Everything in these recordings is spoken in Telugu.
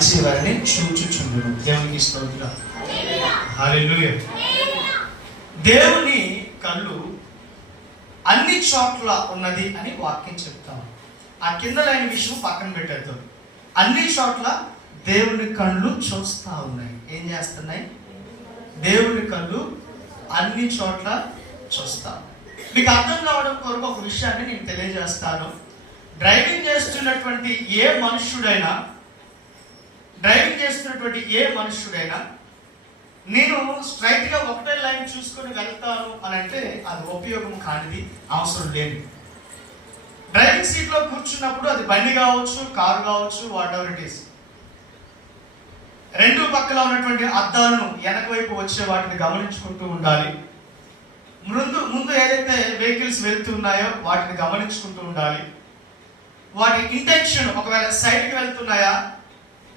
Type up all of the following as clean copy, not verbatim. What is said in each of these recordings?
మంచి వారిని చూచుచుండును. దేవునికి స్తోత్రం. హల్లెలూయా. దేవుని కళ్ళు అన్ని చోట్ల ఉన్నది అని వాక్యం చెప్తాం. ఆ కింద లేని విషయం పక్కన పెట్టేద్దాం. అన్ని చోట్ల దేవుని కళ్ళు చూస్తా ఉన్నాయి. ఏం చేస్తున్నాయి? దేవుని కళ్ళు అన్ని చోట్ల చూస్తా. మీకు అర్థం కావడం కొరకు ఒక విషయాన్ని నేను తెలియజేస్తాను. డ్రైవింగ్ చేస్తున్నటువంటి ఏ మనుష్యుడైనా నేను స్ట్రైట్గా ఒకటే లైన్ చూసుకొని వెళ్తాను అని అంటే అది ఉపయోగం కానిది, అవసరం లేదు. డ్రైవింగ్ సీట్లో కూర్చున్నప్పుడు అది బండి కావచ్చు, కారు కావచ్చు, వాట్ ఎవర్ ఇట్ ఈస్, రెండు పక్కల ఉన్నటువంటి అద్దాలను వెనక వైపు వచ్చే వాటిని గమనించుకుంటూ ఉండాలి. ముందు ఏదైతే వెహికల్స్ వెళ్తున్నాయో వాటిని గమనించుకుంటూ ఉండాలి. వాటి ఇంటెన్షన్, ఒకవేళ సైడ్కి వెళ్తున్నాయా,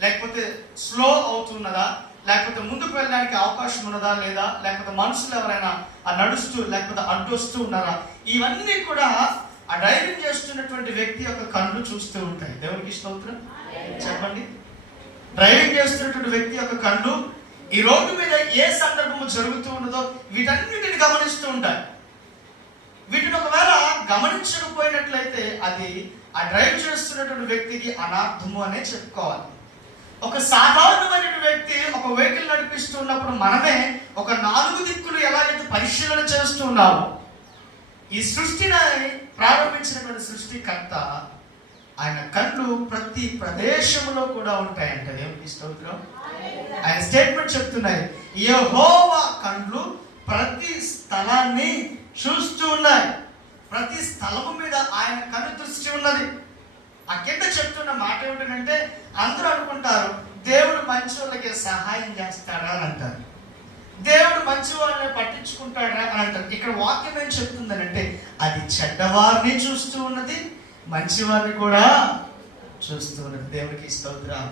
లేకపోతే స్లో అవుతున్నదా, లేకపోతే ముందుకు వెళ్ళడానికి అవకాశం ఉన్నదా లేదా, లేకపోతే మనుషులు ఎవరైనా నడుస్తూ లేకపోతే అడ్డొస్తూ ఉన్నారా, ఇవన్నీ కూడా ఆ డ్రైవింగ్ చేస్తున్నటువంటి వ్యక్తి యొక్క కళ్ళు చూస్తూ ఉంటాయి. దేవునికి స్తోత్రం. చెప్పండి. డ్రైవింగ్ చేస్తున్నటువంటి వ్యక్తి యొక్క కళ్ళు ఈ రోడ్డు మీద ఏ సందర్భము జరుగుతూ ఉన్నదో వీటన్నిటిని గమనిస్తూ ఉంటాయి. వీటిని ఒకవేళ గమనించకపోయినట్లయితే అది ఆ డ్రైవ్ చేస్తున్నటువంటి వ్యక్తికి అనార్థము అనే చెప్పుకోవాలి. ఒక సాధారణమైన వ్యక్తి ఒక వెహికల్ నడిపిస్తున్నప్పుడు మనమే ఒక 4 దిక్కులు ఎలాగైతే పరిశీలన చేస్తూ ఉన్నామో, ఈ సృష్టిని ప్రారంభించినటువంటి సృష్టికర్త ఆయన కళ్ళు ప్రతి ప్రదేశంలో కూడా ఉంటాయంట. దేవునికి స్తోత్రం. ఆయన స్టేట్మెంట్ చెప్తున్నాయి, యెహోవా కళ్ళు ప్రతి స్థలాన్ని చూస్తూ ఉన్నాయి. ప్రతి స్థలము మీద ఆయన కన్ను దృష్టి ఉన్నది. ఆ కింద చెప్తున్న మాట ఏమిటంటే, అందరూ అనుకుంటారు దేవుడు మంచి వాళ్ళకి సహాయం చేస్తాడా అని అంటారు, దేవుడు మంచి వాళ్ళని పట్టించుకుంటాడా అని అంటారు. ఇక్కడ వాక్యం ఏం చెప్తుందనంటే, అది చెడ్డవారిని చూస్తూ ఉన్నది, మంచి వారిని కూడా చూస్తూ ఉన్నది. దేవునికి స్తోత్రం.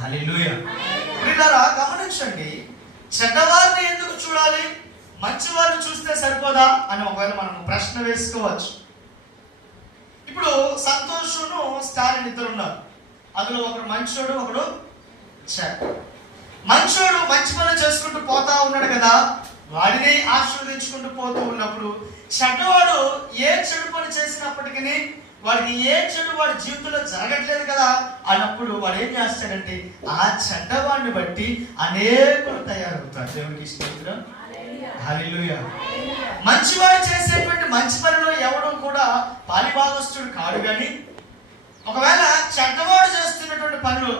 హల్లెలూయా. ప్రియులారా, గమనించండి, చెడ్డవారిని ఎందుకు చూడాలి, మంచి వారిని చూస్తే సరిపోదా అని ఒకవేళ మనం ప్రశ్న వేసుకోవచ్చు. ఇప్పుడు సంతోషును స్టాలిన్ ఇద్దరు ఉన్నారు. అందులో ఒకడు మంచోడు, ఒకడు చెడ్డ. మంచోడు మంచి పనులు చేసుకుంటూ పోతా ఉన్నాడు కదా, వాడిని ఆశీర్వదించుకుంటూ పోతూ ఉన్నప్పుడు, చెడ్డవాడు ఏ చెడు పని చేసినప్పటికీ వాడికి ఏ చెడు వాడి జీవితంలో జరగట్లేదు కదా అన్నప్పుడు వాడు ఏం చేస్తాడంటే ఆ చెడ్డవాడిని బట్టి అనేకులు తయారవుతాడు. దేవునికి స్తోత్రం. హల్లెలూయా. మంచివాడు చేసేటువంటి మంచి పనిలో ఎవడు కూడా పాలిభాగస్తుడు కాడు. కానీ ఒకవేళ చెడ్డవాడు చేస్తున్నటువంటి పనులు